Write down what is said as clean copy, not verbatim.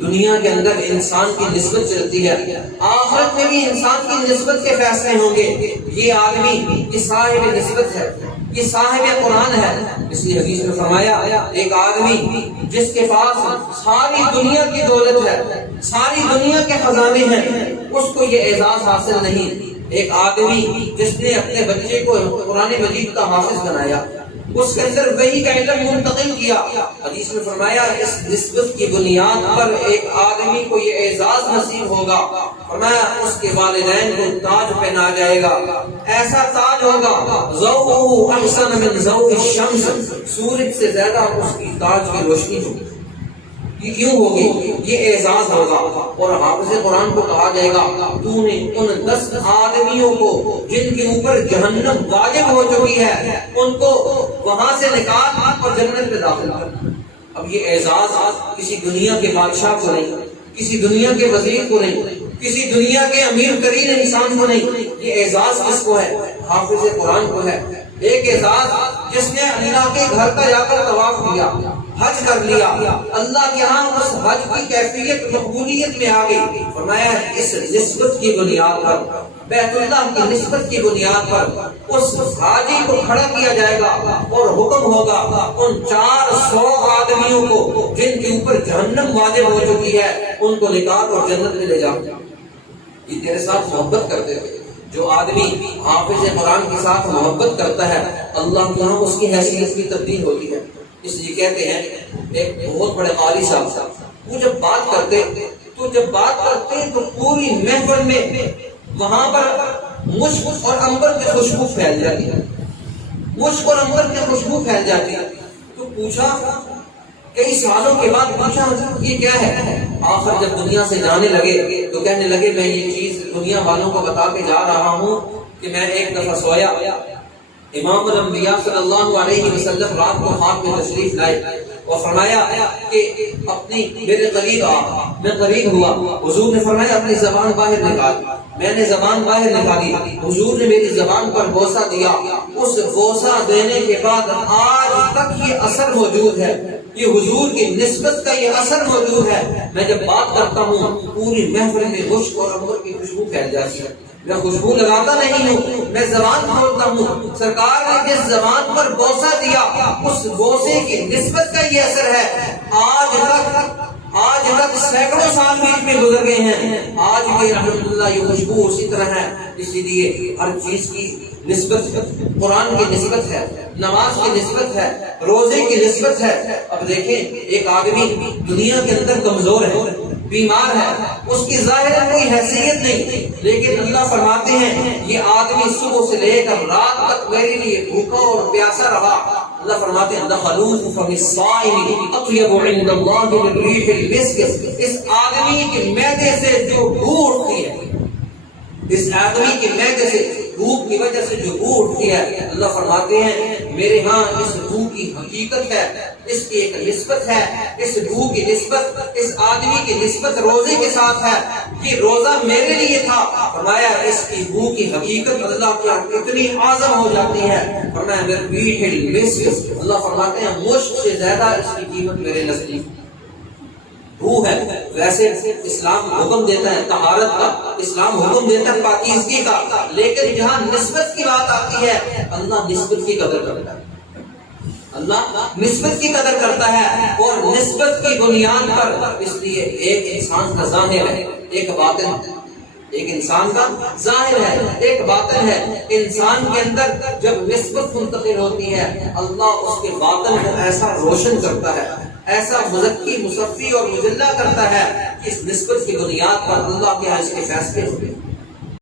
دنیا کے اندر انسان کی نسبت چلتی ہے، آخرت میں بھی انسان کی نسبت کے فیصلے ہوں گے۔ یہ آدمی یہ صاحب نسبت ہے، یہ صاحب قرآن ہے۔ اس لیے حدیث میں فرمایا ایک آدمی جس کے پاس ساری دنیا کی دولت ہے، ساری دنیا کے خزانے ہیں، اس کو یہ اعزاز حاصل نہیں۔ ایک آدمی جس نے اپنے بچے کو قرآن مجید کا حافظ بنایا، اس کے اندر وحی کا علم منتقل کیا، حدیث میں فرمایا اس نسبت کی بنیاد پر ایک آدمی کو یہ اعزاز نصیب ہوگا، فرمایا اس کے والدین کو تاج پہنا جائے گا، ایسا تاج ہوگا ضوءہ احسن من ضوء الشمس، سورج سے زیادہ اس کی تاج کی روشنی ہوگی۔ یہ کیوں ہوگی؟ یہ اعزاز ہوگا۔ اور حافظ قرآن کو کہا جائے گا تو نے ان 10 آدمیوں کو جن کے اوپر جہنم واجب ہو چکی ہے ان کو وہاں سے نکال اور جنت میں داخل کر۔ اب یہ اعزاز کسی دنیا کے بادشاہ کو نہیں، کسی دنیا کے وزیر کو نہیں، کسی دنیا کے امیر ترین انسان کو نہیں، یہ اعزاز کس کو ہے؟ حافظ قرآن کو ہے۔ ایک اعزاز جس نے اللہ کے گھر کا جا کر طواف کیا، حج کر لیا، اللہ کے ہاں اس حج کی کیفیت مقبولیت میں آ گئی، فرمایا اس نسبت کی بنیاد پر، بیت اللہ کی نسبت کی بنیاد پر اس حاجی کو کھڑا کیا جائے گا اور حکم ہوگا ان 400 آدمیوں کو جن کے اوپر جہنم واجب ہو چکی ہے ان کو نکال اور جنت میں لے جاؤ۔ یہ تیرے ساتھ محبت کرتے تھے۔ جو آدمی حافظ قرآن کے ساتھ محبت کرتا ہے اللہ کے ہاں اس کی حیثیت کی تبدیل ہوتی ہے۔ اس لیے کہتے ہیں ایک بہت بڑے قاری صاحب وہ جب بات کرتے تو پوری محفل میں وہاں پر مشک اور عنبر کی خوشبو پھیل جاتی ہے، مشک اور عنبر کی خوشبو پھیل جاتی ہے۔ تو پوچھا کئی سالوں کے بعد پوچھا حضرت یہ کیا ہے؟ آخر جب دنیا سے جانے لگے تو کہنے لگے میں یہ چیز دنیا والوں کو بتا کے جا رہا ہوں کہ میں ایک دفعہ سویا، امام الانبیاء صلی اللہ علیہ وسلم رات کو خواب میں تشریف لائے اور فرمایا کہ اپنی میرے قریب آ، میں قریب ہوا، حضور نے فرمایا اپنی زبان باہر نکال، میں نے زبان باہر نکالی، حضور نے میری زبان پر بوسہ دیا، اس بوسہ دینے کے بعد آج تک یہ اثر موجود ہے، یہ حضور کی نسبت کا یہ اثر موجود ہے۔ میں جب بات کرتا ہوں پوری محفل میں مشک اور عنبر کی خوشبو پھیل جاتی ہے۔ میں خوشبو لگاتا نہیں ہوں، میں زبان کھولتا ہوں، سرکار نے جس زبان پر بوسہ دیا اس بوسے کی نسبت کا یہ اثر ہے۔ آج تک سینکڑوں سال بیچ میں گزر گئے ہیں، آج بھی الحمدللہ یہ خوشبو اسی طرح ہے۔ اسی لیے ہر چیز کی نسبت قرآن کی نسبت ہے، نماز کی نسبت ہے، روزے کی نسبت ہے۔ اب دیکھیں ایک آدمی دنیا کے اندر کمزور ہے، بیمار ہے، اس کی ظاہر کوئی حیثیت نہیں، لیکن اللہ فرماتے ہیں یہ آدمی صبح سے لے کر رات تک میرے لیے بھوکا اور پیاسا رہا۔ اللہ فرماتے ہیں دخلوه فم الصائم اطيب عند الله من ريح المسك، اس آدمی کے معدے سے جو بو اٹھتی ہے، اس آدمی کے معدے سے بھوک کی وجہ سے جو بو اٹھتی ہے، اللہ فرماتے ہیں میرے ہاں اس بو کی حقیقت ہے، اس کی ایک نسبت ہے، اس بو کی نسبت اس آدمی کی نسبت روزے کے ساتھ ہے۔ یہ روزہ میرے لیے تھا، فرمایا اس کی بو کی حقیقت اللہ کی اتنی اعظم ہو جاتی ہے، فرمایا میرے ریح المسک، اللہ فرماتے ہیں مشک سے زیادہ اس کی قیمت میرے نزدیک بو ہے۔ ویسے اسلام حکم دیتا ہے طہارت کا، اسلام حکم دیتا ہے پاکیزگی کا، لیکن جہاں نسبت کی بات آتی ہے اللہ نسبت کی قدر کرتا ہے، اللہ نسبت کی قدر کرتا ہے اور نسبت کی بنیاد پر۔ اس لیے ایک انسان کا ظاہر ہے، ایک باطن ہے، ایک انسان کا ظاہر ہے، ایک باطن ہے۔ انسان کے اندر جب نسبت منتقل ہوتی ہے اللہ اس کے باطن کو ایسا روشن کرتا ہے، ایسا مزکی مصفی اور مجلہ کرتا ہے کہ اس نسبت کی بنیاد پر اللہ کے اس کے فیصلے ہوتے ہیں۔